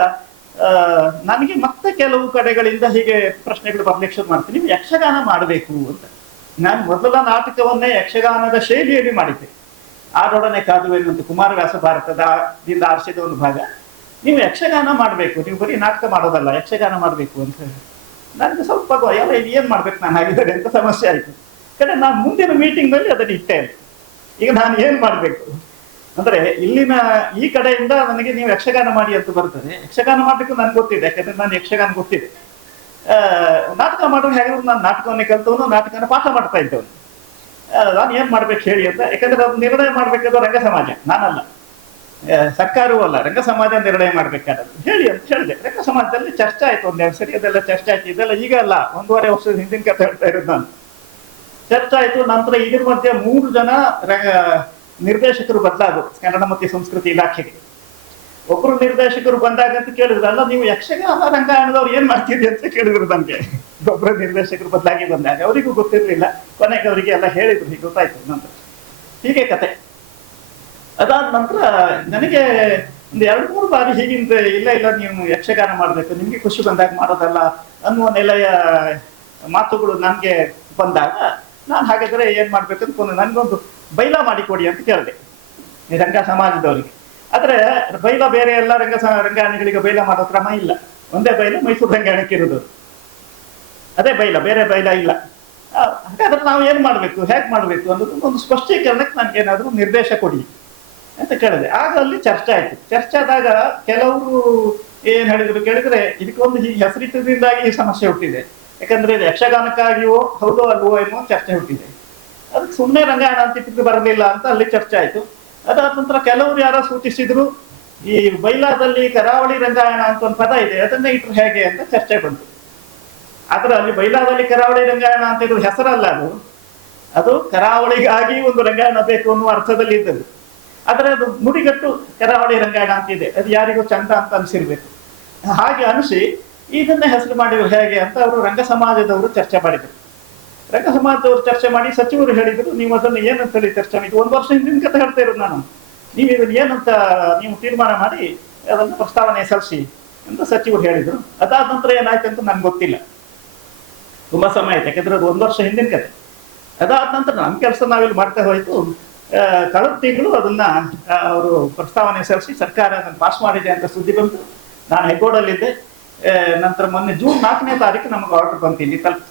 ನನಗೆ ಮತ್ತೆ ಕೆಲವು ಕಡೆಗಳಿಂದ ಹೀಗೆ ಪ್ರಶ್ನೆಗಳು ಬರ್ಲಿಕ್ಕೆ ಶುರು ಮಾಡ್ತೀನಿ, ನೀವು ಯಕ್ಷಗಾನ ಮಾಡಬೇಕು ಅಂತ. ನಾನು ಮೊದಲ ನಾಟಕವನ್ನೇ ಯಕ್ಷಗಾನದ ಶೈಲಿಯಲ್ಲಿ ಮಾಡಿದ್ದೆ. ಆರೊಡನೆ ಕಾದುವೆನು ಅಂತ ಕುಮಾರವ್ಯಾಸ ಭಾರತದಿಂದ ಆರಿಸಿದ ಒಂದು ಭಾಗ. ನೀವು ಯಕ್ಷಗಾನ ಮಾಡಬೇಕು, ನೀವು ಬರೀ ನಾಟಕ ಮಾಡೋದಲ್ಲ, ಯಕ್ಷಗಾನ ಮಾಡಬೇಕು ಅಂತ ಹೇಳಿ ನನಗೆ ಸ್ವಲ್ಪ ಎಲ್ಲ ಏನ್ ಮಾಡ್ಬೇಕು ನಾನು ಆಗಿದ್ದಾರೆ ಅಂತ ಸಮಸ್ಯೆ ಆಯ್ತು. ಕಡೆ ನಾನು ಮುಂದಿನ ಮೀಟಿಂಗ್ ನಲ್ಲಿ ಅದನ್ನು ಇಟ್ಟೆ. ಈಗ ನಾನು ಏನ್ ಮಾಡ್ಬೇಕು ಅಂದ್ರೆ, ಇಲ್ಲಿನ ಈ ಕಡೆಯಿಂದ ನನಗೆ ನೀವು ಯಕ್ಷಗಾನ ಮಾಡಿ ಅಂತ ಬರ್ತದೆ. ಯಕ್ಷಗಾನ ಮಾಡ್ಲಿಕ್ಕೆ ನನ್ಗೆ ಗೊತ್ತಿದೆ, ಯಾಕಂದ್ರೆ ನಾನು ಯಕ್ಷಗಾನ ಗೊತ್ತಿದೆ. ನಾಟಕ ಮಾಡೋದು ಹೇಗಿದ್ರು ನಾನು ನಾಟಕವನ್ನೇ ಕಲ್ತವನು, ನಾಟಕನ ಪಾಠ ಮಾಡ್ತಾ ಇದ್ದವನು. ನಾನು ಏನ್ ಮಾಡ್ಬೇಕು ಹೇಳಿ ಅಂತ. ಯಾಕಂದ್ರೆ ಅದು ನಿರ್ಣಯ ಮಾಡ್ಬೇಕಾದ್ರೆ ರಂಗ ಸಮಾಜ, ನಾನಲ್ಲ, ಸರ್ಕಾರವೂ ಅಲ್ಲ, ರಂಗ ಸಮಾಜ ನಿರ್ಣಯ ಮಾಡ್ಬೇಕಾದದ್ದು ಹೇಳಿ ಅಂತ ಹೇಳಿದೆ. ರಂಗ ಸಮಾಜದಲ್ಲಿ ಚರ್ಚೆ ಆಯ್ತು, 1-2 ಸರಿ ಅದೆಲ್ಲ ಚರ್ಚೆ ಆಯ್ತು. ಇದೆಲ್ಲ ಈಗ ಅಲ್ಲ, 1.5 ವರ್ಷದ ಹಿಂದಿನ ಕಥೆ ಹೇಳ್ತಾ ಇರೋದು ನಾನು. ಚರ್ಚೆ ಆಯ್ತು. ನಂತರ ಇದ್ರ ಮಧ್ಯೆ 3 ಜನ ನಿರ್ದೇಶಕರು ಬದಲಾದ್ರು ಕನ್ನಡ ಮತ್ತು ಸಂಸ್ಕೃತಿ ಇಲಾಖೆಗೆ. ಒಬ್ರು ನಿರ್ದೇಶಕರು ಬಂದಾಗ ಅಂತ ಕೇಳಿದ್ರು, ಅಲ್ಲ ನೀವು ಯಕ್ಷಗಾನ ರಂಗಾಯಣದವ್ರು ಏನ್ ಮಾಡ್ತಿದ್ರಿ ಅಂತ ಕೇಳಿದ್ರು ನಮ್ಗೆ. ಒಬ್ಬರು ನಿರ್ದೇಶಕರು ಬದಲಾಗಿ ಬಂದಾಗ ಅವರಿಗೂ ಗೊತ್ತಿರ್ಲಿಲ್ಲ. ಕೊನೆಗೆ ಅವರಿಗೆ ಎಲ್ಲ ಹೇಳಿದ್ರು, ಹೀಗೆ ಗೊತ್ತಾಯ್ತು. ನಂತರ ಹೀಗೆ ಕತೆ. ಅದಾದ ನಂತರ ನನಗೆ ಒಂದು 2-3 ಬಾರಿ ಹೀಗಿಂದ ಇಲ್ಲ ಇಲ್ಲ ನೀವು ಯಕ್ಷಗಾನ ಮಾಡಬೇಕು, ನಿಮ್ಗೆ ಖುಷಿ ಬಂದಾಗ ಮಾಡೋದಲ್ಲ ಅನ್ನುವ ನೆಲೆಯ ಮಾತುಗಳು ನನಗೆ ಬಂದಾಗ ನಾನು ಹಾಗಾದ್ರೆ ಏನ್ ಮಾಡ್ಬೇಕು ಅಂತ ನನ್ಗೊಂದು ಬೈಲ ಮಾಡಿಕೊಡಿ ಅಂತ ಕೇಳಿದೆ ಈ ರಂಗ ಸಮಾಜದವರಿಗೆ. ಆದ್ರೆ ಬೈಲ ಬೇರೆ ಎಲ್ಲ ರಂಗಾಯಣಿಗಳಿಗೆ ಬೈಲ ಮಾಡೋ ಕ್ರಮ ಇಲ್ಲ. ಒಂದೇ ಬೈಲ ಮೈಸೂರು ರಂಗಾಯಣಕ್ಕೆ ಇರುವುದು, ಅದೇ ಬೈಲ, ಬೇರೆ ಬೈಲ ಇಲ್ಲ. ಹಾಗಾದ್ರೆ ನಾವು ಏನ್ ಮಾಡ್ಬೇಕು, ಹೇಗೆ ಮಾಡ್ಬೇಕು ಅನ್ನೋದು ಒಂದು ಸ್ಪಷ್ಟೀಕರಣಕ್ಕೆ ನನ್ಗೇನಾದ್ರೂ ನಿರ್ದೇಶ ಕೊಡಿ ಅಂತ ಕೇಳಿದೆ. ಆಗ ಅಲ್ಲಿ ಚರ್ಚೆ ಆಯ್ತು. ಚರ್ಚೆ ಆದಾಗ ಕೆಲವರು ಏನ್ ಹೇಳಿದ್ರು ಕೇಳಿದ್ರೆ, ಇದಕ್ಕೊಂದು ಈ ಹೆಸರಿಟ್ಟದಿಂದಾಗಿ ಈ ಸಮಸ್ಯೆ ಹುಟ್ಟಿದೆ. ಯಾಕಂದ್ರೆ ಇದು ಯಕ್ಷಗಾನಕ್ಕಾಗಿಯೋ ಹೌದೋ ಅಲ್ವೋ ಎನ್ನುವ ಚರ್ಚೆ ಹುಟ್ಟಿದೆ. ಅದಕ್ಕೆ ಸುಮ್ಮನೆ ರಂಗಾಯಣ ಅಂತ ಇಟ್ಟಿದ್ದು ಬರಲಿಲ್ಲ ಅಂತ ಅಲ್ಲಿ ಚರ್ಚೆ ಆಯ್ತು. ಅದಾದ ನಂತರ ಕೆಲವರು ಯಾರೋ ಸೂಚಿಸಿದ್ರು, ಈ ಬೈಲಾದಲ್ಲಿ ಕರಾವಳಿ ರಂಗಾಯಣ ಅಂತ ಒಂದು ಪದ ಇದೆ, ಅದನ್ನ ಇಟ್ರು ಹೇಗೆ ಅಂತ ಚರ್ಚೆ ಬಂತು. ಆದ್ರೆ ಅಲ್ಲಿ ಬೈಲಾದಲ್ಲಿ ಕರಾವಳಿ ರಂಗಾಯಣ ಅಂತ ಇರೋ ಹೆಸರಲ್ಲ, ಅದು ಕರಾವಳಿಗಾಗಿ ಒಂದು ರಂಗಾಯಣ ಬೇಕು ಅನ್ನುವ ಅರ್ಥದಲ್ಲಿ ಇದ್ದದ್ದು. ಆದ್ರೆ ಅದು ನುಡಿಗಟ್ಟು ಕರಾವಳಿ ರಂಗಾಯಣ ಅಂತ ಇದೆ, ಅದು ಯಾರಿಗೂ ಚಂದ ಅಂತ ಅನಿಸಿರ್ಬೇಕು. ಹಾಗೆ ಅನಿಸಿ ಇದನ್ನೇ ಹೆಸರು ಮಾಡಿದ್ರು ಹೇಗೆ ಅಂತ ಅವರು ರಂಗ ಸಮಾಜದವರು ಚರ್ಚೆ ಮಾಡಿದ್ರು. ರಂಗ ಸಮಾಜದವರು ಚರ್ಚೆ ಮಾಡಿ ಸಚಿವರು ಹೇಳಿದ್ರು, ನೀವು ಅದನ್ನು ಏನಂತ ಹೇಳಿ ಚರ್ಚೆ ಮಾಡಿ, 1 ವರ್ಷ ಹಿಂದಿನ ಕತೆ ಹೇಳ್ತಾ ಇರೋದು ನಾನು, ನೀವು ಇದನ್ನು ಏನಂತ ನೀವು ತೀರ್ಮಾನ ಮಾಡಿ ಅದನ್ನು ಪ್ರಸ್ತಾವನೆ ಸಲ್ಲಿಸಿ ಅಂತ ಸಚಿವರು ಹೇಳಿದ್ರು. ಅದಾದ ನಂತರ ಏನಾಯ್ತು ಅಂತ ನನ್ಗೆ ಗೊತ್ತಿಲ್ಲ, ತುಂಬಾ ಸಮಯ ಆಯ್ತು, ಯಾಕಂದ್ರೆ ಅದು 1 ವರ್ಷ ಹಿಂದಿನ ಕತೆ. ಅದಾದ ನಂತರ ನಮ್ಮ ಕೆಲಸ ನಾವಿಲ್ಲಿ ಮಾಡ್ತಾ ಹೋಯ್ತು. ಕಳೆದ ತಿಂಗಳು ಅದನ್ನ ಅವರು ಪ್ರಸ್ತಾವನೆ ಸಲ್ಲಿಸಿ ಸರ್ಕಾರ ಅದನ್ನು ಪಾಸ್ ಮಾಡಿದೆ ಅಂತ ಸುದ್ದಿ ಬಂತು. ನಾನು ಹೈಕೋರ್ಟಲ್ಲಿದ್ದೆ. ನಂತರ ಮೊನ್ನೆ ಜೂನ್ 4ನೇ ತಾರೀಕು ನಮಗೆ ಆರ್ಡರ್ ಬಂತು ಇಲ್ಲಿ ತಲುಪ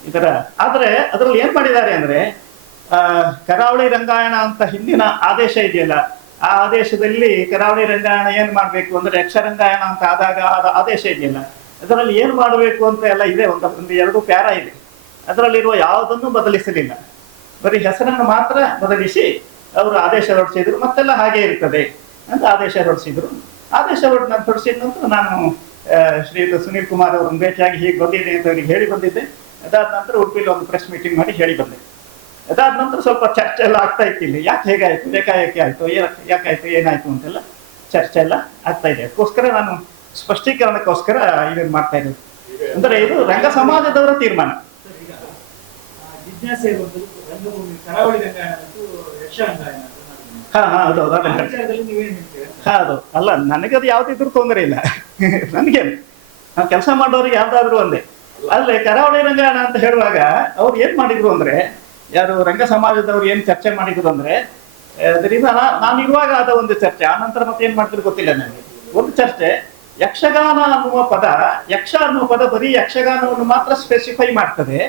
ಇದರ. ಆದ್ರೆ ಅದ್ರಲ್ಲಿ ಏನ್ ಮಾಡಿದ್ದಾರೆ ಅಂದ್ರೆ, ಕರಾವಳಿ ರಂಗಾಯಣ ಅಂತ ಹಿಂದಿನ ಆದೇಶ ಇದೆಯಲ್ಲ, ಆ ಆದೇಶದಲ್ಲಿ ಕರಾವಳಿ ರಂಗಾಯಣ ಏನ್ ಮಾಡ್ಬೇಕು ಅಂದ್ರೆ ಯಕ್ಷರಂಗಾಯಣ ಅಂತ ಆದಾಗ ಆದೇಶ ಇದೆಯಲ್ಲ, ಅದರಲ್ಲಿ ಏನ್ ಮಾಡಬೇಕು ಅಂತ ಎಲ್ಲ ಇದೆ. ಒಂದು 2 ಪ್ಯಾರ ಇದೆ. ಅದರಲ್ಲಿರುವ ಯಾವುದನ್ನು ಬದಲಿಸಲಿಲ್ಲ, ಬರೀ ಹೆಸರನ್ನು ಮಾತ್ರ ಬದಲಿಸಿ ಅವರು ಆದೇಶ ಹೊರಡಿಸಿದ್ರು. ಮತ್ತೆಲ್ಲ ಹಾಗೆ ಇರ್ತದೆ ಅಂತ ಆದೇಶ ಹೊರಡಿಸಿದ್ರು. ಆದೇಶ ಹೊರಡಿಸಿದ ನಂತರ ನಾನು ಶ್ರೀಯುತ ಸುನೀಲ್ ಕುಮಾರ್ ಅವರನ್ನು ಭೇಟಿಯಾಗಿ ಹೀಗೆ ಬಂದಿದೆ ಅಂತ ಅವರಿಗೆ ಹೇಳಿ ಬಂದಿದ್ದೆ. ಅದಾದ ನಂತರ ಉಡುಪಿಲಿ ಒಂದು ಪ್ರೆಸ್ ಮೀಟಿಂಗ್ ಮಾಡಿ ಹೇಳಿ ಬಂದೆ. ಅದಾದ ನಂತರ ಸ್ವಲ್ಪ ಚರ್ಚೆ ಎಲ್ಲ ಆಗ್ತಾ ಇತ್ತು ಇಲ್ಲಿ, ಯಾಕೆ ಹೇಗಾಯ್ತು, ಬೇಕಾಯಕ್ಕೆ ಆಯ್ತು, ಯಾಕಾಯ್ತು, ಏನಾಯ್ತು ಅಂತೆಲ್ಲ ಚರ್ಚೆ ಎಲ್ಲ ಆಗ್ತಾ ಇದೆ. ಅದಕ್ಕೋಸ್ಕರ ನಾನು ಸ್ಪಷ್ಟೀಕರಣಕ್ಕೋಸ್ಕರ ಇದನ್ನು ಮಾಡ್ತಾ ಇದ್ದೇನೆ. ಅಂದ್ರೆ ಇದು ರಂಗ ಸಮಾಜದವರ ತೀರ್ಮಾನ. ಜಿಜ್ಞಾಸೆ ರಂಗಭೂಮಿ ಕರಾವಳಿ ರಂಗಾಯಣ ಮತ್ತು ಯಕ್ಷಗಾನ. ಹೌದು ಅಲ್ಲ, ನನಗದು ಯಾವ್ದಿದ್ರು ತೊಂದರೆ ಇಲ್ಲ. ನನ್ಗೇನು, ನಾವು ಕೆಲಸ ಮಾಡೋರಿಗೆ ಯಾವ್ದಾದ್ರು ಒಂದೇ. ಅಲ್ಲೇ ಕರಾವಳಿ ರಂಗಾಯಣ ಅಂತ ಹೇಳುವಾಗ ಅವ್ರು ಏನ್ ಮಾಡಿದ್ರು ಅಂದ್ರೆ, ಯಾರು ರಂಗ ಸಮಾಜದವ್ರು ಏನ್ ಚರ್ಚೆ ಮಾಡಿದ್ರು ಅಂದ್ರೆ, ಅದರಿಂದ ನಾನು ಇರುವಾಗ ಆದ ಒಂದು ಚರ್ಚೆ, ಆ ನಂತರ ಮತ್ತೆ ಏನ್ ಮಾಡ್ತಿದ್ರು ಗೊತ್ತಿಲ್ಲ ನನಗೆ. ಒಂದು ಚರ್ಚೆ, ಯಕ್ಷಗಾನ ಅನ್ನುವ ಪದ, ಯಕ್ಷ ಅನ್ನುವ ಪದ ಬರೀ ಯಕ್ಷಗಾನವನ್ನು ಮಾತ್ರ ಸ್ಪೆಸಿಫೈ ಮಾಡ್ತದೆ.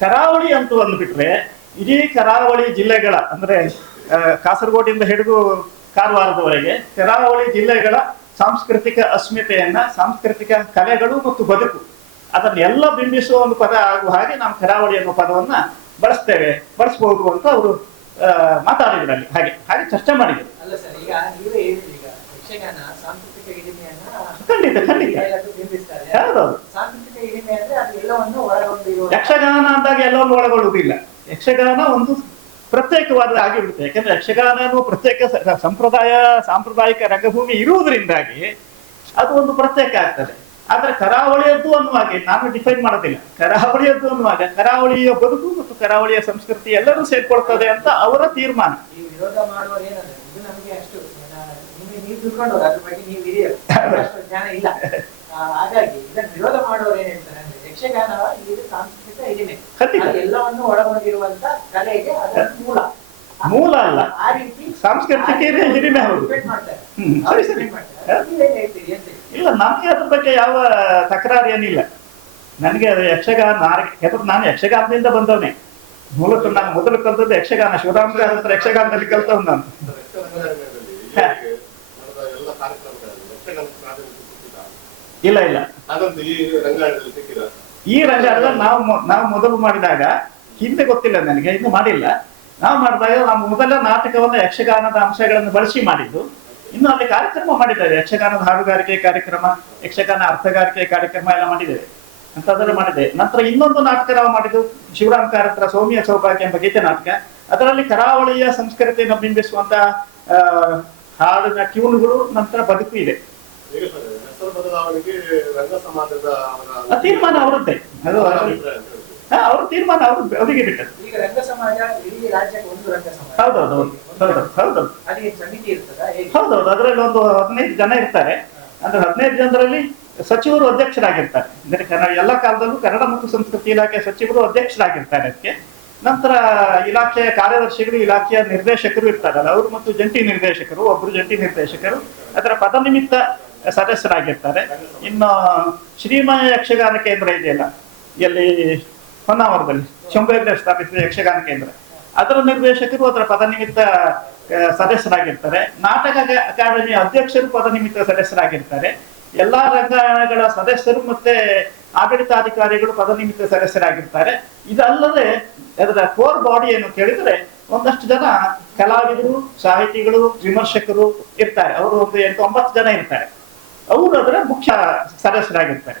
ಕರಾವಳಿ ಅಂತ ಅಂದ್ಬಿಟ್ರೆ ಇಡೀ ಕರಾವಳಿ ಜಿಲ್ಲೆಗಳ, ಅಂದ್ರೆ ಕಾಸರಗೋಡಿಂದ ಹಿಡಿದು ಕಾರವಾರದವರೆಗೆ ಕರಾವಳಿ ಜಿಲ್ಲೆಗಳ ಸಾಂಸ್ಕೃತಿಕ ಅಸ್ಮಿತೆಯನ್ನ, ಸಾಂಸ್ಕೃತಿಕ ಕಲೆಗಳು ಮತ್ತು ಬದುಕು ಅದನ್ನೆಲ್ಲ ಬಿಂಬಿಸುವ ಒಂದು ಪದ ಆಗುವ ಹಾಗೆ ನಾವು ಕರಾವಳಿ ಅನ್ನೋ ಪದವನ್ನ ಬಳಸಬಹುದು ಅಂತ ಅವರು ಮಾತಾಡಿದ್ರು ಅಲ್ಲಿ. ಹಾಗೆ ಹಾಗೆ ಚರ್ಚೆ ಮಾಡಿದ್ರು. ಖಂಡಿತ ಖಂಡಿತ ಹೌದೌದು. ಯಕ್ಷಗಾನ ಅಂದಾಗ ಎಲ್ಲವನ್ನು ಒಳಗೊಳ್ಳುವುದಿಲ್ಲ. ಯಕ್ಷಗಾನ ಒಂದು ಪ್ರತ್ಯೇಕವಾದ ಆಗಿಬಿಡುತ್ತೆ. ಯಾಕಂದ್ರೆ ಯಕ್ಷಗಾನ ಅನ್ನುವ ಪ್ರತ್ಯೇಕ ಸಾಂಪ್ರದಾಯಿಕ ರಂಗಭೂಮಿ ಇರುವುದರಿಂದಾಗಿ ಅದು ಒಂದು ಪ್ರತ್ಯೇಕ ಆಗ್ತದೆ. ಆದ್ರೆ ಕರಾವಳಿಯದ್ದು ಅನ್ನುವಾಗ ನಾನು ಡಿಫೈನ್ ಮಾಡೋದಿಲ್ಲ. ಕರಾವಳಿಯದ್ದು ಅನ್ನುವಾಗ ಕರಾವಳಿಯ ಬದುಕು ಮತ್ತು ಕರಾವಳಿಯ ಸಂಸ್ಕೃತಿ ಎಲ್ಲರೂ ಸೇರ್ಕೊಳ್ತದೆ ಅಂತ ಅವರ ತೀರ್ಮಾನ. ವಿರೋಧ ಮಾಡುವ ಏನಂದ್ರೆ, ಇದು ನಮಗೆ ಅಷ್ಟು ನೀವು ತಿಳ್ಕೊಂಡವ್ರು, ಅದ್ರ ಬಗ್ಗೆ ನೀವು ಹಿರಿಯರು, ಅಷ್ಟು ಜ್ಞಾನ ಇಲ್ಲ. ಹಾಗಾಗಿ ಇದನ್ನು ವಿರೋಧ ಮಾಡುವವರು ಏನ್ ಹೇಳ್ತಾರೆ ಅಂದ್ರೆ, ಯಕ್ಷಗಾನ ಇದು ಸಾಂಸ್ಕೃತಿಕ ಹಿರಿಮೆ, ಎಲ್ಲವನ್ನು ಒಳಗೊಂಡಿರುವಂತ ಕಲೆಗೆ ಅದರ ಮೂಲ ಅಲ್ಲ, ಆ ರೀತಿ ಸಾಂಸ್ಕೃತಿಕ ಹಿರಿಮೆ ಹೌದು. ಇಲ್ಲ, ನಮ್ಗೆ ಅದ್ರ ಬಗ್ಗೆ ಯಾವ ತಕರಾರು ಏನಿಲ್ಲ. ನನಗೆ ಯಕ್ಷಗಾನ, ನಾನು ಯಕ್ಷಗಾನದಿಂದ ಬಂದವನೇ. ಮೂಲತಃ ನಾನು ಮೊದಲು ಕಲ್ತದ್ದು ಯಕ್ಷಗಾನ. ಶಿವರಾಮ ಹತ್ರ ಯಕ್ಷಗಾನದಲ್ಲಿ ಕಲ್ತವ್ ನಾನು. ಇಲ್ಲ ಇಲ್ಲ, ಈ ರಂಗಾಯಣದಲ್ಲಿ ನಾವು ಮೊದಲು ಮಾಡಿದಾಗ, ಹಿಂದೆ ಗೊತ್ತಿಲ್ಲ ನನಗೆ, ಇನ್ನು ಮಾಡಿಲ್ಲ. ನಾವು ಮಾಡಿದಾಗ ನಾವು ಮೊದಲ ನಾಟಕವನ್ನ ಯಕ್ಷಗಾನದ ಅಂಶಗಳನ್ನು ಬಳಸಿ ಮಾಡಿದ್ದು. ಇನ್ನು ಅಲ್ಲಿ ಕಾರ್ಯಕ್ರಮ ಮಾಡಿದ್ದೇವೆ, ಯಕ್ಷಗಾನದ ಹಾಡುಗಾರಿಕೆ ಕಾರ್ಯಕ್ರಮ, ಯಕ್ಷಗಾನ ಅರ್ಥಗಾರಿಕೆ ಕಾರ್ಯಕ್ರಮ ಎಲ್ಲ ಮಾಡಿದ್ದೇವೆ ಅಂತ ಅದನ್ನು ಮಾಡಿದೆ. ನಂತರ ಇನ್ನೊಂದು ನಾಟಕ ನಾವು ಮಾಡಿದ್ದು ಶಿವರಾಮ್ ಕಾರತ್ರ ಸೌಮ್ಯ ಸೌಭಾಗ್ಯ ಎಂಬ ಗೀತೆ ನಾಟಕ. ಅದರಲ್ಲಿ ಕರಾವಳಿಯ ಸಂಸ್ಕೃತಿಯನ್ನು ಬಿಂಬಿಸುವಂತ ಹಾಡಿನ ಟ್ಯೂನ್ಗಳು, ನಂತರ ಬದುಕು ಇದೆ. ತೀರ್ಮಾನ ಅವರದ್ದೇ, ಅದು ಅವ್ರ ತೀರ್ಮಾನ ಅವರಿಗೆ ಬಿಟ್ಟದ್ದು. ಈಗ ರಂಗ ಸಮಾಜ ಇಡೀ ರಾಜ್ಯಕ್ಕೆ ಒಂದು ರಂಗ ಸಮಾಜ. ಹೌದೌದು ಹೌದೌದು ಅಲ್ಲಿ ಸಮಿತಿ ಇರ್ತದಾ ಹೇಗೆ? ಹೌದೌದು ಅದರಲ್ಲಿ ಒಂದು 15 ಜನ ಇರ್ತಾರೆ. ಅಂದ್ರೆ 15 ಜನರಲ್ಲಿ ಸಚಿವರು ಅಧ್ಯಕ್ಷರಾಗಿರ್ತಾರೆ. ಅಂದ್ರೆ ಎಲ್ಲ ಕಾಲದಲ್ಲೂ ಕನ್ನಡ ಮತ್ತು ಸಂಸ್ಕೃತಿ ಇಲಾಖೆ ಸಚಿವರು ಅಧ್ಯಕ್ಷರಾಗಿರ್ತಾರೆ. ಅದಕ್ಕೆ ನಂತರ ಇಲಾಖೆಯ ಕಾರ್ಯದರ್ಶಿಗಳು, ಇಲಾಖೆಯ ನಿರ್ದೇಶಕರು ಇರ್ತಾರಲ್ಲ ಅವರು, ಮತ್ತು ಜಂಟಿ ನಿರ್ದೇಶಕರು, ಒಬ್ರು ಜಂಟಿ ನಿರ್ದೇಶಕರು ಅದರ ಪದನಿಮಿತ್ತ ಸದಸ್ಯರಾಗಿರ್ತಾರೆ. ಇನ್ನು ಶ್ರೀಮಯ ಯಕ್ಷಗಾನ ಕೇಂದ್ರ ಇದೆಯಲ್ಲ ಎಲ್ಲಿ ಹೊನ್ನಾವರದಲ್ಲಿ ಶಂಭುವೇಗಡೆ ಸ್ಥಾಪಿಸಿದ ಯಕ್ಷಗಾನ ಕೇಂದ್ರ, ಅದರ ನಿರ್ದೇಶಕರು ಅದರ ಪದನಿಮಿತ್ತ ಸದಸ್ಯರಾಗಿರ್ತಾರೆ. ನಾಟಕ ಅಕಾಡೆಮಿಯ ಅಧ್ಯಕ್ಷರು ಪದನಿಮಿತ್ತ ಸದಸ್ಯರಾಗಿರ್ತಾರೆ. ಎಲ್ಲಾ ರಂಗಗಳ ಸದಸ್ಯರು ಮತ್ತೆ ಆಡಳಿತಾಧಿಕಾರಿಗಳು ಪದನಿಮಿತ್ತ ಸದಸ್ಯರಾಗಿರ್ತಾರೆ. ಇದಲ್ಲದೆ ಅದರ ಕೋರ್ ಬಾಡಿ ಏನು ಕೇಳಿದ್ರೆ ಒಂದಷ್ಟು ಜನ ಕಲಾವಿದರು, ಸಾಹಿತಿಗಳು, ವಿಮರ್ಶಕರು ಇರ್ತಾರೆ. ಅವರು ಒಂದು 8-9 ಜನ ಇರ್ತಾರೆ. ಅವರು ಅದರ ಮುಖ್ಯ ಸದಸ್ಯರಾಗಿರ್ತಾರೆ.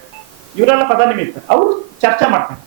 ಇವರೆಲ್ಲ ಪದನಿಮಿತ್ತ ಅವರು ಚರ್ಚೆ ಮಾಡ್ತಾರೆ.